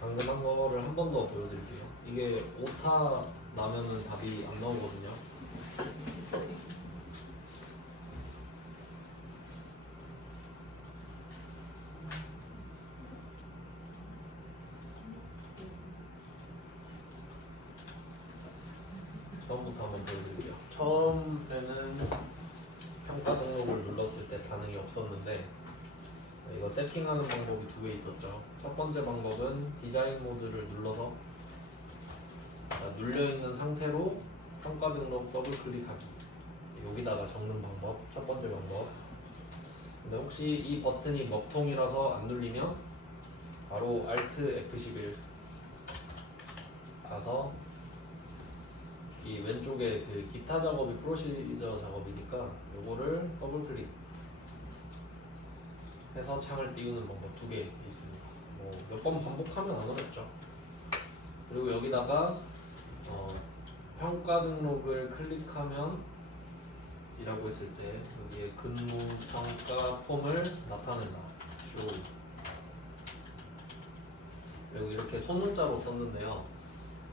방금 한 거를 한 번 더 보여드릴게요. 이게 오타 나면은 답이 안 나오거든요. 처음부터 한번 보여드릴게요. 처음에는 평가 등록을 눌렀을 때 반응이 없었는데 이거 세팅하는 방법이 두 개 있었죠. 첫 번째 방법은 디자인 모드를 눌러서 눌려있는 상태로 평가 등록 더블 클릭하기, 여기다가 적는 방법, 첫 번째 방법. 근데 혹시 이 버튼이 먹통이라서 안 눌리면 바로 Alt F11 가서 이 왼쪽에 그 기타 작업이 프로시저 작업이니까 요거를 더블 클릭 해서 창을 띄우는 방법 두 개 있습니다. 뭐 몇 번 반복하면 안 어렵죠. 그리고 여기다가 평가 등록을 클릭하면 이라고 했을 때 여기에 근무 평가 폼을 나타낸다. show. 그리고 이렇게 손문자로 썼는데요.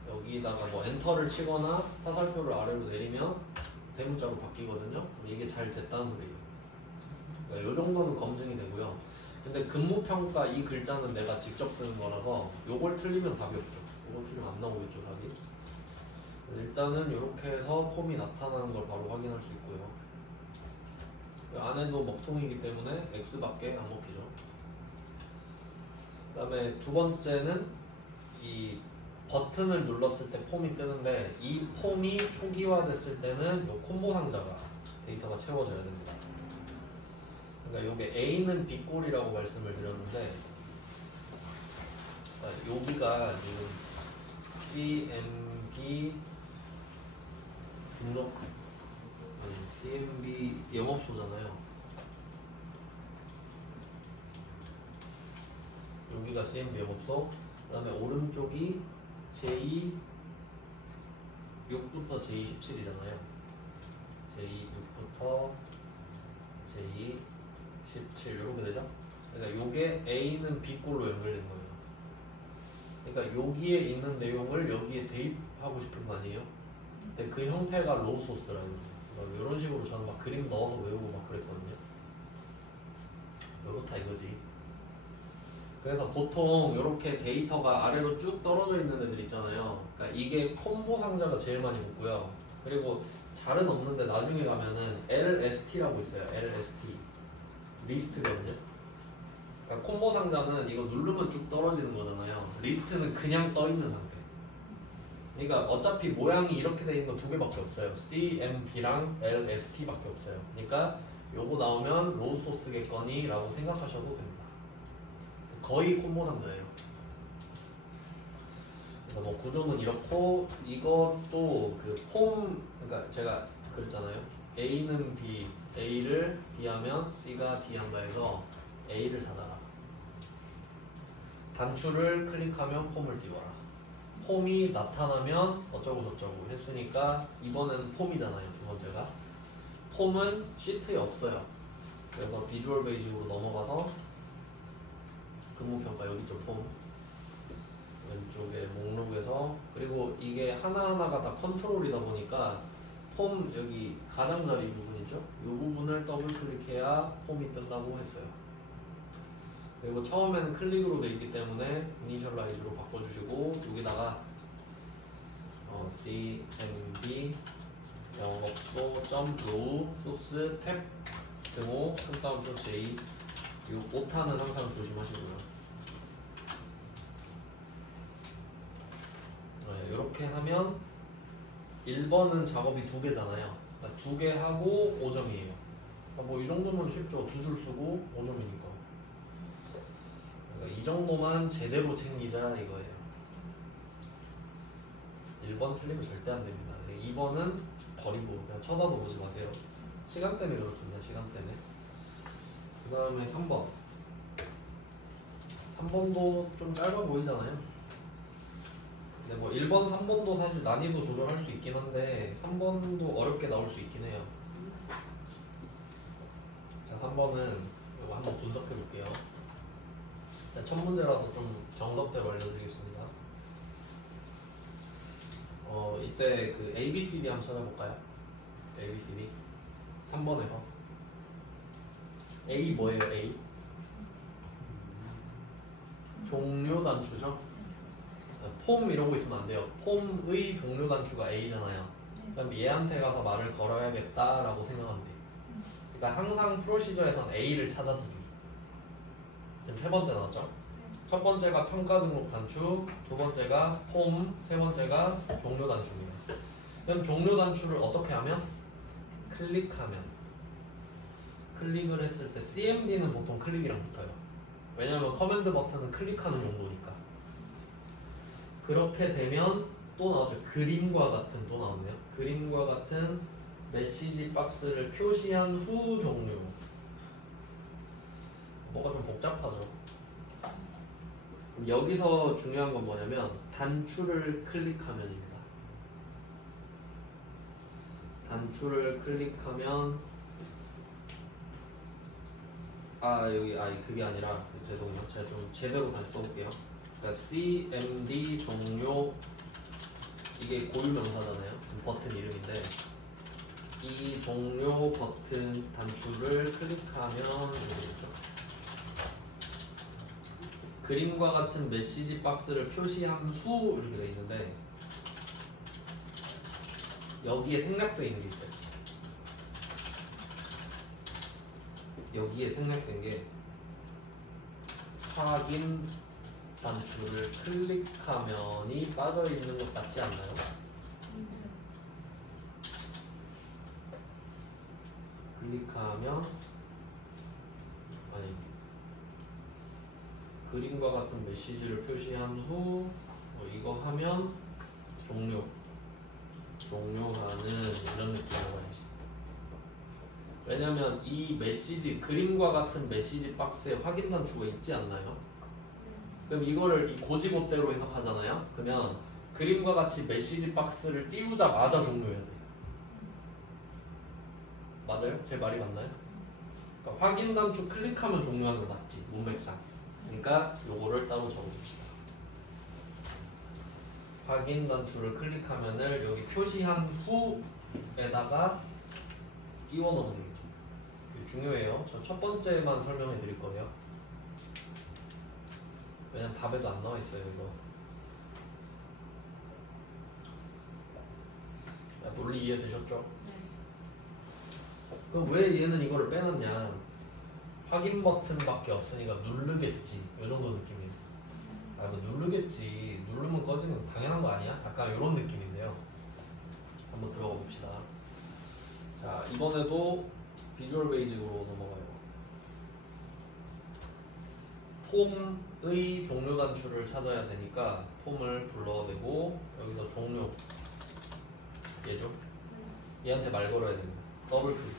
여기다가 뭐 엔터를 치거나 화살표를 아래로 내리면 대문자로 바뀌거든요. 이게 잘 됐다는 소리예요. 그러니까 이 정도는 검증이 되고요. 근데 근무평가 이 글자는 내가 직접 쓰는 거라서 요걸 틀리면 답이 없죠. 요걸 틀리면 안 나오겠죠, 답이. 일단은 이렇게 해서 폼이 나타나는 걸 바로 확인할 수 있고요. 안에도 먹통이기 때문에 X밖에 안 먹히죠. 그 다음에 두 번째는 이 버튼을 눌렀을 때 폼이 뜨는데 이 폼이 초기화됐을 때는 요 콤보 상자가 데이터가 채워져야 됩니다. 그러니까 요게 A는 B꼴이라고 말씀을 드렸는데 여기가 지금 CMB 등록 CMB 영업소잖아요. 여기가 CMB 영업소, 그 다음에 오른쪽이 J 6부터 J 17이잖아요. J 6부터 J 17 이렇게 되죠? 그러니까 요게 A는 B꼴로 연결된 거예요. 그러니까 여기에 있는 내용을 여기에 대입하고 싶은 거 아니에요? 근데 그 형태가 로우 소스라는 거죠. 그러니까 이런 식으로 저는 막 그림 넣어서 외우고 막 그랬거든요. 이렇다 이거지. 그래서 보통 이렇게 데이터가 아래로 쭉 떨어져 있는 애들 있잖아요. 그러니까 이게 콤보 상자가 제일 많이 붙고요. 그리고 잘은 없는데 나중에 가면은 LST라고 있어요. LST 리스트거든요. 그러니까 콤보 상자는 이거 누르면 쭉 떨어지는 거잖아요. 리스트는 그냥 떠 있는 상태. 그러니까 어차피 모양이 이렇게 돼 있는 거 두 개밖에 없어요. CMB랑 LST밖에 없어요. 그러니까 요거 나오면 로우 소스겠거니 라고 생각하셔도 됩니다. 거의 콤보 상자예요. 그래서 뭐 구조는 이렇고, 이것도 그 폼, 그러니까 제가 그랬잖아요. A는 B, A를 B 하면 C가 D 한다 해서 A를 찾아라. 단추를 클릭하면 폼을 띄워라. 폼이 나타나면 어쩌고 저쩌고 했으니까 이번에는 폼이잖아요. 두 번째가 폼은 시트에 없어요. 그래서 비주얼 베이직으로 넘어가서 근무평가 여기 있죠. 폼 왼쪽에 목록에서, 그리고 이게 하나하나가 다 컨트롤이다 보니까 폼 여기 가장자리 부분 있죠? 이 부분을 더블 클릭해야 폼이 뜬다고 했어요. 그리고 처음에는 클릭으로 돼 있기 때문에 이니셜라이즈로 바꿔주시고 여기다가 CMB 영업소 .row 소스 탭 등호 다음 또 J 이 오타는 항상 조심하시고요. 이렇게 하면 1번은 작업이 두 개잖아요. 그러니까 두 개 하고 5점이에요. 뭐 이 정도면 쉽죠. 두 줄 쓰고 5점이니까. 그러니까 이 정도만 제대로 챙기자 이거예요. 1번 틀리면 절대 안 됩니다. 2번은 버리고 그냥 쳐다도 보지 마세요. 시간 때문에 그렇습니다. 시간 때문에. 그 다음에 3번. 3번도 좀 짧아 보이잖아요. 근데 뭐 1번, 3번도 사실 난이도 조절할 수 있긴 한데 3번도 어렵게 나올 수 있긴 해요. 자, 3번은 이거 한번 분석해 볼게요. 자, 첫 문제라서 좀 정석대로 알려드리겠습니다. 이때 그 ABCD 한번 찾아볼까요? ABCD 3번에서 A 뭐예요? A 종료 단추죠? 폼 이런 거 있으면 안 돼요. 폼의 종료 단추가 A잖아요. 그럼 얘한테 가서 말을 걸어야겠다라고 생각하면 돼요. 그러니까 항상 프로시저에선 A를 찾아두기. 지금 세 번째 나왔죠? 첫 번째가 평가 등록 단추, 두 번째가 폼, 세 번째가 종료 단추입니다. 그럼 종료 단추를 어떻게 하면? 클릭하면. 클릭을 했을 때 CMD는 보통 클릭이랑 붙어요. 왜냐면 커맨드 버튼은 클릭하는 용도니까. 그렇게 되면 또 나오죠. 그림과 같은 또 나왔네요. 그림과 같은 메시지 박스를 표시한 후 종료. 뭐가 좀 복잡하죠. 여기서 중요한 건 뭐냐면 단추를 클릭하면입니다. 단추를 클릭하면 그게 아니라 죄송해요. 제가 좀 제대로 다시 써볼게요. 그러니까 CMD 종료 이게 고유명사잖아요. 버튼 이름인데 이 종료 버튼 단추를 클릭하면 이렇게 그림과 같은 메시지 박스를 표시한 후 이렇게 돼 있는데 여기에 생략되어 있는 게 있어요. 여기에 생략된 게 확인 단추를 클릭하면이 빠져 있는 것 같지 않나요? 클릭하면 그림과 같은 메시지를 표시한 후 이거 하면 종료하는 이런 느낌으로 가야지. 왜냐면 이 메시지 그림과 같은 메시지 박스에 확인 단추가 있지 않나요? 그럼 이거를 이 고지고대로 해석하잖아요. 그러면 그림과 같이 메시지 박스를 띄우자마자 종료해야 돼요. 맞아요? 제 말이 맞나요? 그러니까 확인 단추 클릭하면 종료하는 거 맞지? 문맥상. 그러니까 요거를 따로 적어줍시다. 확인 단추를 클릭하면을 여기 표시한 후에다가 끼워 넣는 거죠. 중요해요. 저 첫 번째만 설명해 드릴 거예요. 왜냐면 답에도 안 나와 있어요, 이거. 논리 이해되셨죠? 네. 그럼 왜 얘는 이거를 빼놨냐? 확인 버튼밖에 없으니까 누르겠지. 요 정도 느낌이에요. 뭐 누르겠지. 누르면 꺼지는 거 당연한 거 아니야? 약간 이런 느낌인데요. 한번 들어가 봅시다. 자, 이번에도 비주얼 베이직으로 넘어가요. 폼의 종료 단추를 찾아야 되니까 폼을 불러대고 여기서 종료 얘죠? 얘한테 말 걸어야 됩니다. 더블 클릭.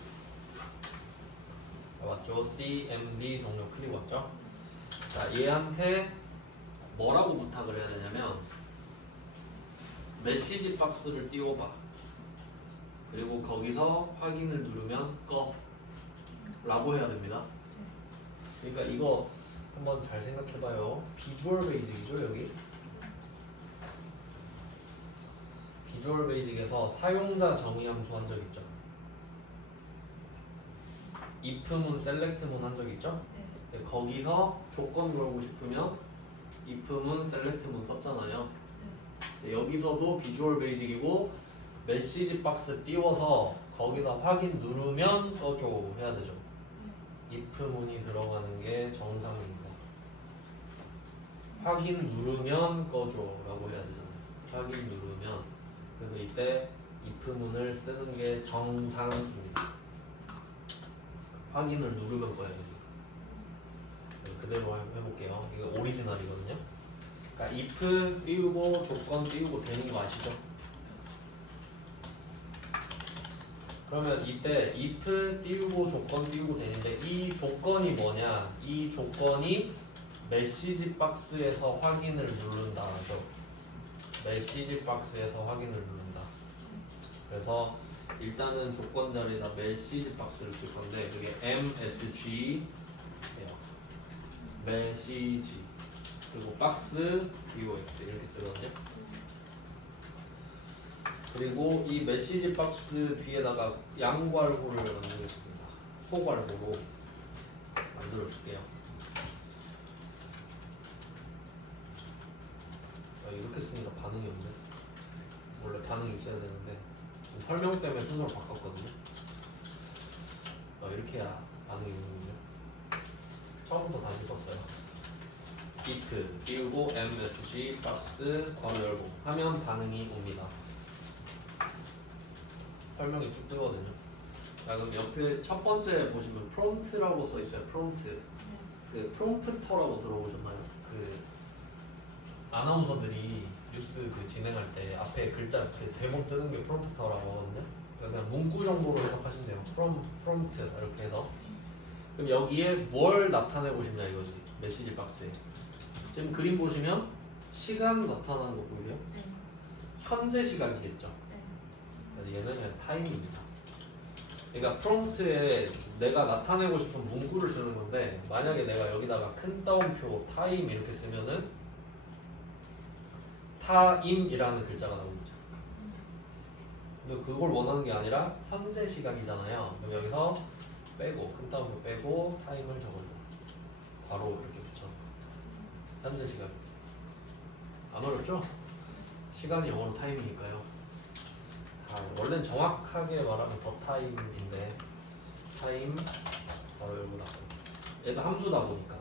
맞죠? CMD 종료 클릭 왔죠? 자, 얘한테 뭐라고 부탁을 해야 되냐면 메시지 박스를 띄워봐. 그리고 거기서 확인을 누르면 꺼 라고 해야 됩니다. 그러니까 이거 한번 잘 생각해봐요. 비주얼 베이직이죠, 여기. 비주얼 베이직에서 사용자 정의 함수 한 적 있죠. if문, select문 한 적 있죠. 네. 거기서 조건 걸고 싶으면 if문, select문 썼잖아요. 네. 여기서도 비주얼 베이직이고 메시지 박스 띄워서 거기서 확인 누르면 꺼줘 해야 되죠. if문이 들어가는 게 정상입니다. 확인 누르면 꺼줘 라고 해야 되잖아요. 확인 누르면. 그래서 이때 if문을 쓰는 게 정상입니다. 확인을 누르면 꺼야 됩니다. 그대로 해볼게요. 이거 오리지널이거든요. 그러니까 if 띄우고 조건 띄우고 되는 거 아시죠? 그러면 이때 if 띄우고 조건 띄우고 되는데 이 조건이 뭐냐? 이 조건이 메시지 박스에서 확인을 누른다죠. 메시지 박스에서 확인을 누른다. 그래서 일단은 조건 자리에다 메시지 박스를 쓸 건데 그게 MSG예요. 메시지. 그리고 박스 box 이렇게 쓰거든요. 그리고 이 메시지 박스 뒤에다가 양괄호를 만들겠습니다. 소괄호로 만들어 줄게요. 이렇게 쓰니까 반응이 없네. 원래 반응이 있어야 되는데 좀 설명 때문에 순서를 바꿨거든요. 이렇게 해야 반응이 오는군요. 처음부터 다시 썼어요. it 띄우고 msg 박스 괄호 열고 하면 반응이 옵니다. 설명이 쭉 뜨거든요. 자, 그럼 옆에 첫 번째 보시면 prompt라고 써 있어요. prompt. 그 프롬프터라고 들어보셨나요? 그 아나운서들이 뉴스 그 진행할 때 앞에 글자 그 대본 뜨는 게 프롬프터라고 하거든요. 그러니까 그냥 문구 정도로 해석하시면 돼요. 프롬프트 이렇게 해서. 그럼 여기에 뭘 나타내고 싶냐 이거지. 메시지 박스에. 지금 그림 보시면 시간 나타나는 거 보이세요? 네. 현재 시각이겠죠. 네. 그래서 얘는 그냥 타임입니다. 그러니까 프롬프트에 내가 나타내고 싶은 문구를 쓰는 건데 만약에 내가 여기다가 큰 따옴표 타임 이렇게 쓰면은 타임이라는 글자가 나오죠. 근데 그걸 원하는 게 아니라 현재 시각이잖아요. 그럼 여기서 빼고 큰 따옴표 빼고 타임을 적어줘. 바로 이렇게 붙여. 현재 시각. 안 어렵죠? 시간이 영어로 타임이니까요. 원래는 정확하게 말하면 더 타임인데 타임 바로 열고 닫고 얘도 함수다 보니까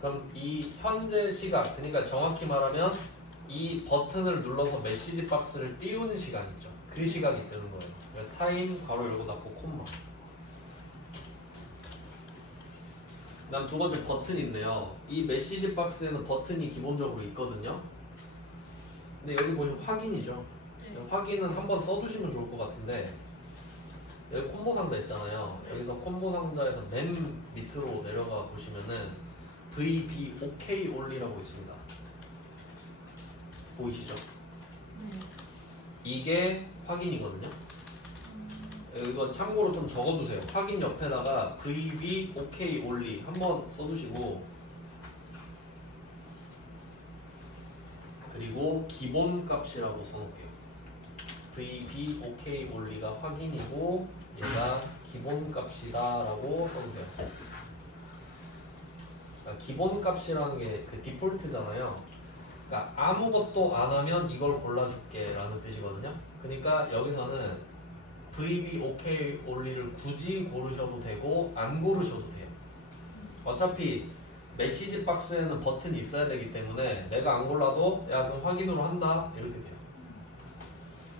그럼 이 현재 시각 그러니까 정확히 말하면 이 버튼을 눌러서 메시지 박스를 띄우는 시간 있죠. 그 시각이 뜨는 거예요. 그러니까 타임 바로 열고 닫고 콤마. 그다음 두 번째 버튼인데요. 이 메시지 박스에는 버튼이 기본적으로 있거든요. 근데 여기 보시면 확인이죠. 확인은 한번 써두시면 좋을 것 같은데 여기 콤보 상자 있잖아요. 여기서 콤보 상자에서 맨 밑으로 내려가 보시면은 VB OK only라고 있습니다. 보이시죠? 이게 확인이거든요. 이거 참고로 좀 적어두세요. 확인 옆에다가 VB OK only 한번 써두시고 그리고 기본값이라고 써놓을게요. VB OK only가 확인이고 얘가 기본값이다라고 써주세요. 그러니까 기본값이라는 게 그 디폴트잖아요. 그러니까 아무것도 안 하면 이걸 골라줄게라는 뜻이거든요. 그러니까 여기서는 VB OK only를 굳이 고르셔도 되고 안 고르셔도 돼요. 어차피 메시지 박스에는 버튼이 있어야 되기 때문에 내가 안 골라도 야 그럼 확인으로 한다 이렇게 돼요.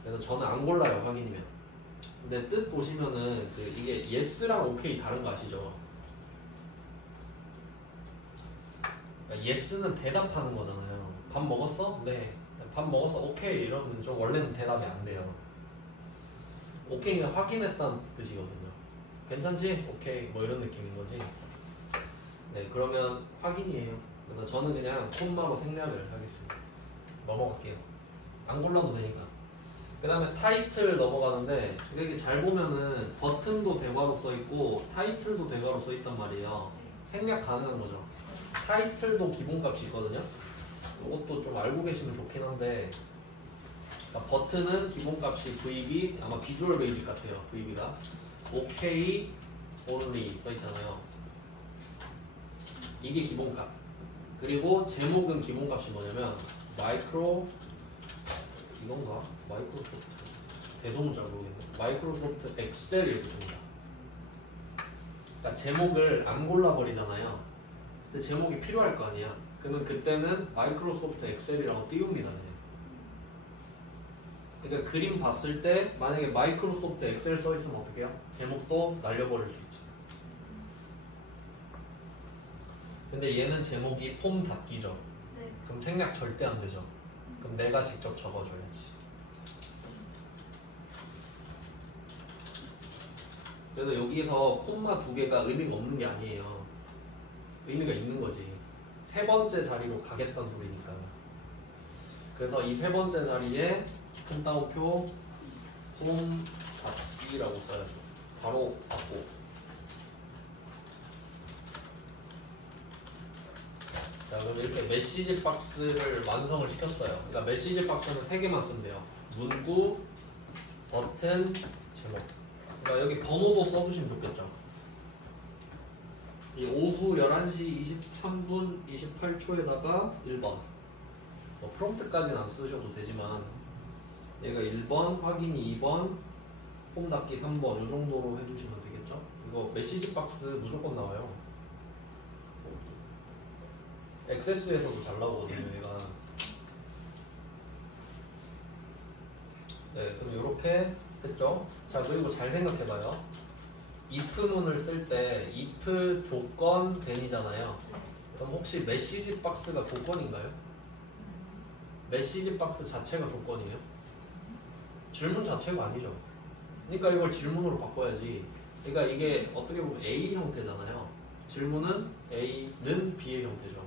그래서 저는 안 골라요 확인이면. 근데 뜻 보시면은 그 이게 yes랑 ok 다른 거 아시죠? 그러니까 yes는 대답하는 거잖아요. 밥 먹었어? 네. 밥 먹었어? 오케이 이러면 좀 원래는 대답이 안 돼요. 오케이는 확인했다는 뜻이거든요. 괜찮지? 오케이 뭐 이런 느낌인 거지. 네 그러면 확인이에요. 그래서 저는 그냥 콤마로 생략을 하겠습니다. 넘어갈게요. 안 골라도 되니까. 그 다음에 타이틀 넘어가는데 이게 잘 보면은 버튼도 대괄호 써있고 타이틀도 대괄호 써있단 말이에요. 생략 가능한 거죠. 타이틀도 기본값이 있거든요. 이것도 좀 알고 계시면 좋긴 한데 그러니까 버튼은 기본값이 VB 아마 비주얼 베이직 같아요. VB가 OK only 써있잖아요. 이게 기본값. 그리고 제목은 기본값이 뭐냐면 마이크로 이건가? 마이크로소프트 대동은 잘 모르겠네. 마이크로소프트 엑셀 이렇게 줍니다. 그러니까 제목을 안 골라버리잖아요. 근데 제목이 필요할 거 아니야. 그러면 그때는 마이크로소프트 엑셀이라고 띄웁니다. 그냥. 그러니까 그림 봤을 때 만약에 마이크로소프트 엑셀 써있으면 어떻게 해요? 제목도 날려버릴 수 있지. 근데 얘는 제목이 폼 닫기죠. 네. 그럼 생략 절대 안 되죠. 그럼 내가 직접 적어줘야지. 그래서 여기서 콤마 두 개가 의미가 없는 게 아니에요. 의미가 있는 거지. 세 번째 자리로 가겠다는 소리니까. 그래서 이 세 번째 자리에 큰 따옴표 폼 닫기라고 써야죠. 바로 닫고. 자, 그럼 이렇게 메시지 박스를 완성을 시켰어요. 그러니까 메시지 박스는 3개만 쓰면 돼요. 문구, 버튼, 제목. 그러니까 여기 번호도 써두시면 좋겠죠. 이 오후 11시 23분 28초에다가 1번. 뭐 프롬프트까지는 안 쓰셔도 되지만 얘가 1번, 확인이 2번, 폼 닫기 3번 이 정도로 해두시면 되겠죠. 이거 메시지 박스 무조건 나와요. 액세스에서도 잘 나오거든요, 얘가. 네, 그럼 이렇게 됐죠? 자, 그리고 잘 생각해봐요. if문을 쓸 때 if 조건 then이잖아요. 그럼 혹시 메시지 박스가 조건인가요? 메시지 박스 자체가 조건이에요? 질문 자체가 아니죠. 그러니까 이걸 질문으로 바꿔야지. 그러니까 이게 어떻게 보면 A 형태잖아요. 질문은 A는 B의 형태죠.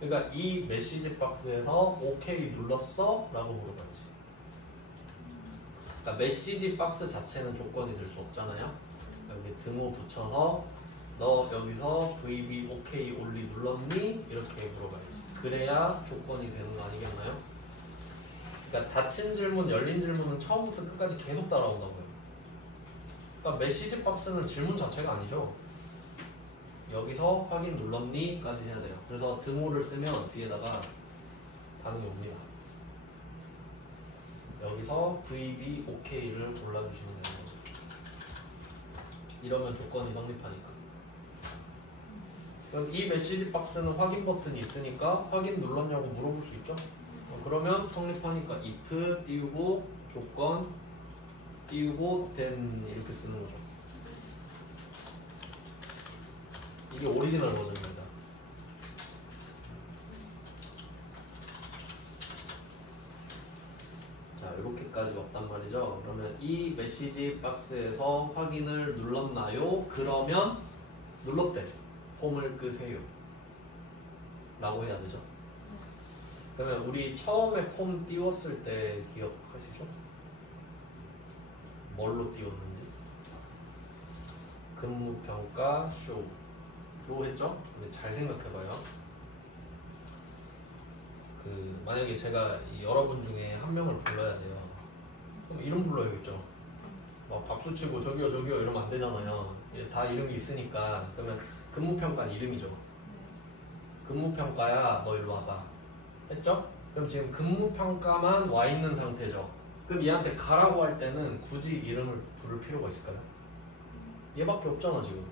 그러니까 이 메시지 박스에서 OK 눌렀어? 라고 물어봐야지. 그러니까 메시지 박스 자체는 조건이 될 수 없잖아요. 여기 등호 붙여서 너 여기서 VB OK 올리 눌렀니? 이렇게 물어봐야지. 그래야 조건이 되는 거 아니겠나요? 그러니까 닫힌 질문, 열린 질문은 처음부터 끝까지 계속 따라온다고요. 그러니까 메시지 박스는 질문 자체가 아니죠. 여기서 확인 눌렀니? 까지 해야 돼요. 그래서 등호를 쓰면 뒤에다가 반응이 옵니다. 여기서 VB OK를 골라주시면 되는 거죠. 이러면 조건이 성립하니까. 그럼 이 메시지 박스는 확인 버튼이 있으니까 확인 눌렀냐고 물어볼 수 있죠? 그러면 성립하니까 if 띄우고 조건 띄우고 then 이렇게 쓰는 거죠. 이게 오리지널 버전입니다. 자, 이렇게까지 왔단 말이죠. 그러면 이 메시지 박스에서 확인을 눌렀나요? 그러면 눌렀대. 폼을 끄세요. 라고 해야 되죠. 그러면 우리 처음에 폼 띄웠을 때 기억하시죠? 뭘로 띄웠는지? 근무평가 쇼로 했죠? 근데 잘 생각해봐요. 만약에 제가 여러분 중에 한 명을 불러야 돼요. 그럼 이름 불러야겠죠. 막 박수 치고 저기요 저기요 이러면 안 되잖아요. 다 이름이 있으니까. 그러면 근무평가는 이름이죠. 근무평가야 너 일로 와봐 했죠? 그럼 지금 근무평가만 와 있는 상태죠. 그럼 얘한테 가라고 할 때는 굳이 이름을 부를 필요가 있을까요? 얘밖에 없잖아 지금.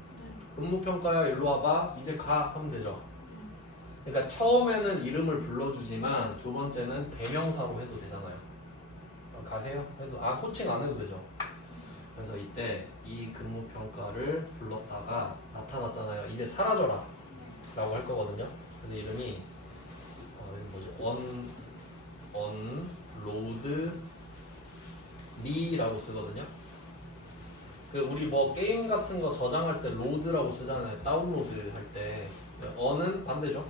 근무평가야 일로 와봐 이제 가 하면 되죠. 그러니까 처음에는 이름을 불러주지만 두 번째는 대명사로 해도 되잖아요. 가세요 해도 호칭 안 해도 되죠. 그래서 이때 이 근무평가를 불렀다가 나타났잖아요. 이제 사라져라 라고 할 거거든요. 근데 이름이 뭐지? 언로드 미라고 쓰거든요. 우리 뭐 게임 같은 거 저장할 때 로드라고 쓰잖아요. 다운로드 할 때. 언은 반대죠.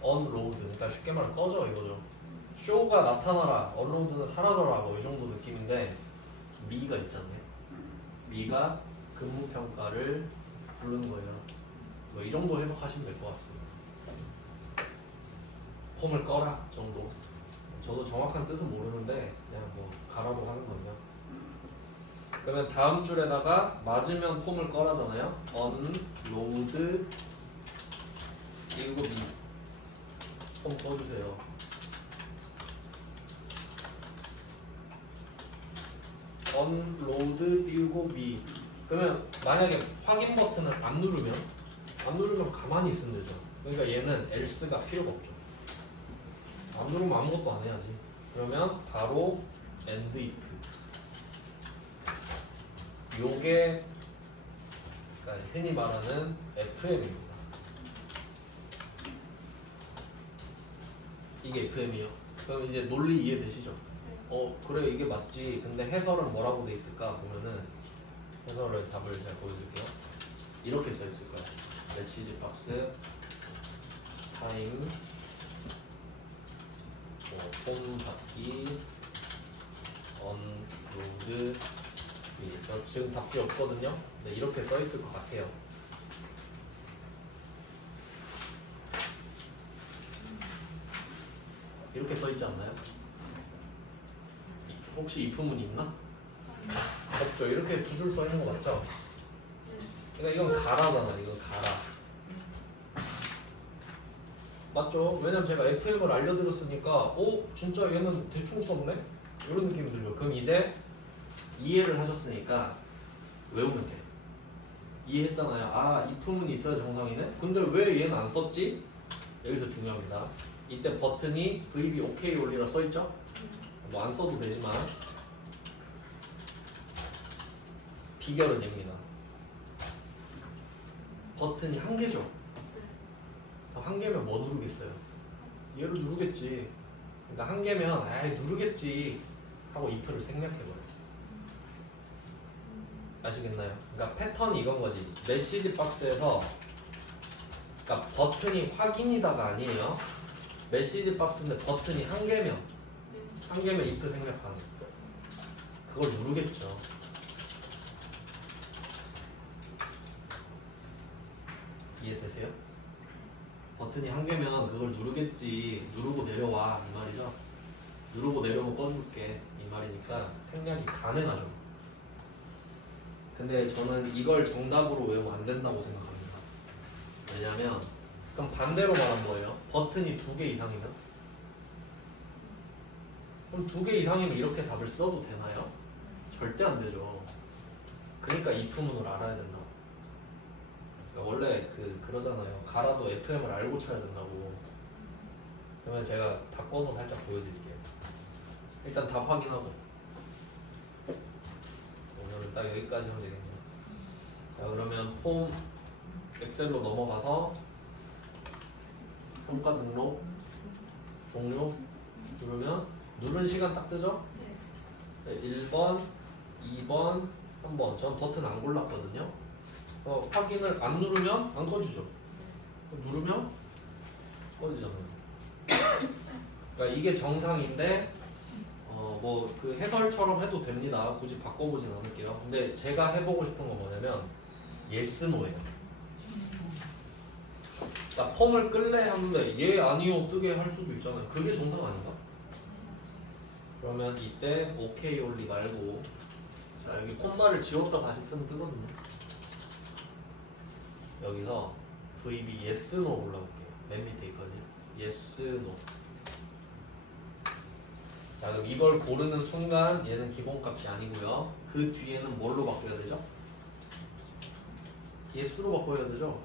언로드. 그러니까 쉽게 말하면 꺼져 이거죠. 쇼가 나타나라, 언로드는 사라져라 뭐 이 정도 느낌인데 미가 있잖아요. 미가 근무평가를 부른 거예요. 뭐 이 정도 해석하시면 될 것 같습니다. 폼을 꺼라 정도. 저도 정확한 뜻은 모르는데 그냥 뭐 가라고 하는 거예요. 그러면 다음 줄에다가 맞으면 폼을 꺼라잖아요. unload 그리고 미. 폼 꺼주세요. unload 띄우고 미. 그러면 만약에 확인 버튼을 안 누르면 가만히 있으면 되죠. 그러니까 얘는 else가 필요가 없죠. 안 누르면 아무것도 안 해야지. 그러면 바로 end if. 요게 그러니까 흔히 말하는 FM입니다. 이게 FM이요. 그럼 이제 논리 이해되시죠? 그래 이게 맞지. 근데 해설은 뭐라고 돼 있을까 보면은 해설을 답을 제가 보여드릴게요. 이렇게 써 있을 거예요. 메시지 박스 타임 폼 닫기 언로드. 저 지금 답지 없거든요. 네, 이렇게 써 있을 것 같아요. 이렇게 써 있지 않나요? 혹시 if문 있나? 없죠. 이렇게 두 줄 써 있는 거 맞죠? 그러니까 이건 가라잖아. 이건 가라. 맞죠? 왜냐면 제가 FM을 알려드렸으니까 진짜 얘는 대충 썼네? 이런 느낌이 들죠. 그럼 이제 이해를 하셨으니까 외우면 돼. 이해했잖아요. 아, if문이 있어야 정상이네? 근데 왜 얘는 안 썼지? 여기서 중요합니다. 이때 버튼이 VB OK 올리라 써있죠? 뭐 안 써도 되지만 비결은 얘입니다. 버튼이 한 개죠? 한 개면 뭐 누르겠어요? 얘를 누르겠지. 그러니까 한 개면 에이 누르겠지 하고 if를 생략해버렸어. 아시겠나요? 그러니까 패턴이 이건 거지. 메시지 박스에서 그러니까 버튼이 확인이다가 아니에요. 메시지 박스인데 버튼이 한 개면 if 생략하는 그걸 누르겠죠. 이해되세요? 버튼이 한 개면 그걸 누르겠지. 누르고 내려와 이 말이죠. 누르고 내려오면 꺼줄게 이 말이니까 생략이 가능하죠. 근데 저는 이걸 정답으로 외우면 안 된다고 생각합니다. 왜냐면 그럼 반대로 말하면 뭐예요? 버튼이 2개 이상이면? 그럼 2개 이상이면 이렇게 답을 써도 되나요? 절대 안 되죠. 그러니까 if문을 알아야 된다고. 그러니까 원래 그러잖아요. 가라도 FM을 알고 쳐야 된다고. 그러면 제가 바꿔서 살짝 보여드릴게요. 일단 답 확인하고 오늘은 딱 여기까지 하면 되겠네요. 자, 그러면 폼 엑셀로 넘어가서 평가 등록 종료 누르면 누른 시간 딱 뜨죠? 네, 1번, 2번, 3번. 전 버튼 안 골랐거든요. 확인을 안 누르면 안 꺼지죠. 누르면 꺼지잖아요. 그러니까 이게 정상인데 뭐 그 해설처럼 해도 됩니다. 굳이 바꿔보진 않을게요. 근데 제가 해보고 싶은 건 뭐냐면 yes, no예요. 그러니까 폼을 끌래 하는데 얘 아니요 뜨게 할 수도 있잖아요. 그게 정상 아닌가? 그러면 이때 OK 올리 말고 자 여기 콤마를 지웠다 다시 쓰면 뜨거든요. 여기서 VB yes, no 올라올게요. 맨 밑에 있거든요. yes, no. 자 그럼 이걸 고르는 순간 얘는 기본값이 아니고요. 그 뒤에는 뭘로 바꿔야 되죠? yes로 바꿔야 되죠?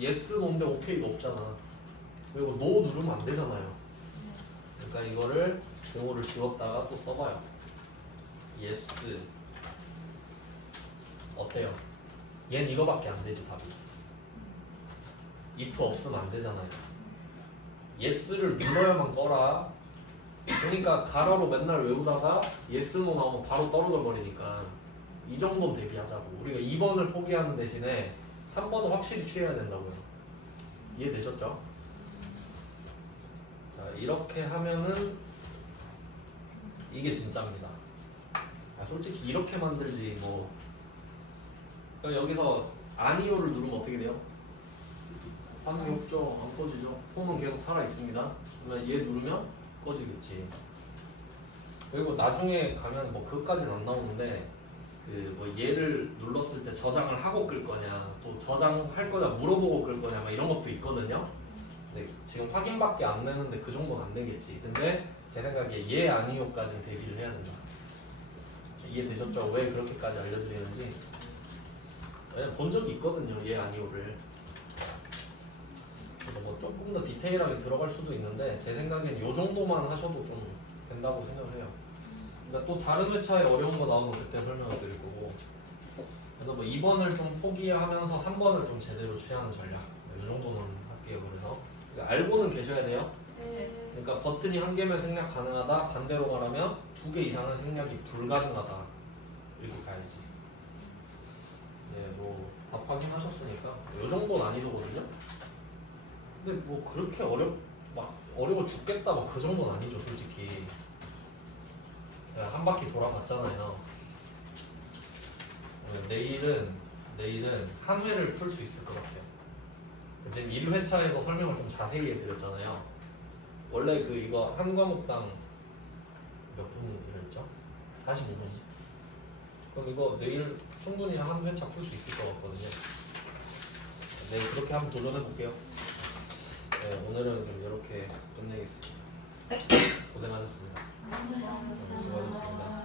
yes, no인데 ok가 없잖아. 그리고 no 누르면 안 되잖아요. 그러니까 이거를 용어를 지웠다가 또 써봐요. yes. 어때요? 얘는 이거밖에 안 되지 답이. if 없으면 안 되잖아요. yes를 눌러야만 꺼라. 그러니까 가로로 맨날 외우다가 yes, no 나오면 바로 떨어져 버리니까 이 정도는 대비하자고. 우리가 2번을 포기하는 대신에 3번은 확실히 취해야 된다고요. 이해되셨죠? 자 이렇게 하면은 이게 진짜입니다. 솔직히 이렇게 만들지 뭐. 그러니까 여기서 아니오를 누르면 어떻게 돼요? 반응이 없죠. 안 꺼지죠. 폼은 계속 살아있습니다. 그러면 얘 누르면 꺼지겠지. 그리고 나중에 가면 뭐 그것까지는 안 나오는데 그 뭐 얘를 눌렀을 때 저장을 하고 끌 거냐 또 저장할 거냐 물어보고 끌 거냐 막 이런 것도 있거든요. 근데 지금 확인밖에 안 되는데 그 정도는 안 되겠지. 근데 제 생각에 얘 아니요까지는 대비를 해야 된다. 이해되셨죠? 왜 그렇게까지 알려드리는지. 왜냐면 본 적이 있거든요. 얘 아니요를. 뭐 조금 더 디테일하게 들어갈 수도 있는데 제 생각엔 요 정도만 하셔도 좀 된다고 생각을 해요. 그러니까 또 다른 회차에 어려운 거 나오면 그때 설명을 드릴 거고. 그래서 뭐 2번을 좀 포기하면서 3번을 좀 제대로 취하는 전략. 이 정도는 할게요. 그래서 그러니까 알고는 계셔야 돼요. 그러니까 버튼이 한 개면 생략 가능하다. 반대로 말하면 2개 이상은 생략이 불가능하다. 이렇게 가야지. 네, 뭐 답 확인하셨으니까 이 정도 난이도거든요. 근데 뭐 그렇게 어려워 죽겠다 뭐 그 정도는 아니죠 솔직히. 내가 한 바퀴 돌아봤잖아요. 내일은 한 회를 풀 수 있을 것 같아요. 지금 1회차에서 설명을 좀 자세히 해드렸잖아요. 원래 그 이거 한 과목당 몇 분이라 했죠? 45분. 그럼 이거 내일 충분히 한 회차 풀 수 있을 것 같거든요. 네, 그렇게 한번 도전해 볼게요. 네, 오늘은 좀 이렇게 끝내겠습니다. 고생하셨습니다. 수고하셨습니다. 수고하셨습니다.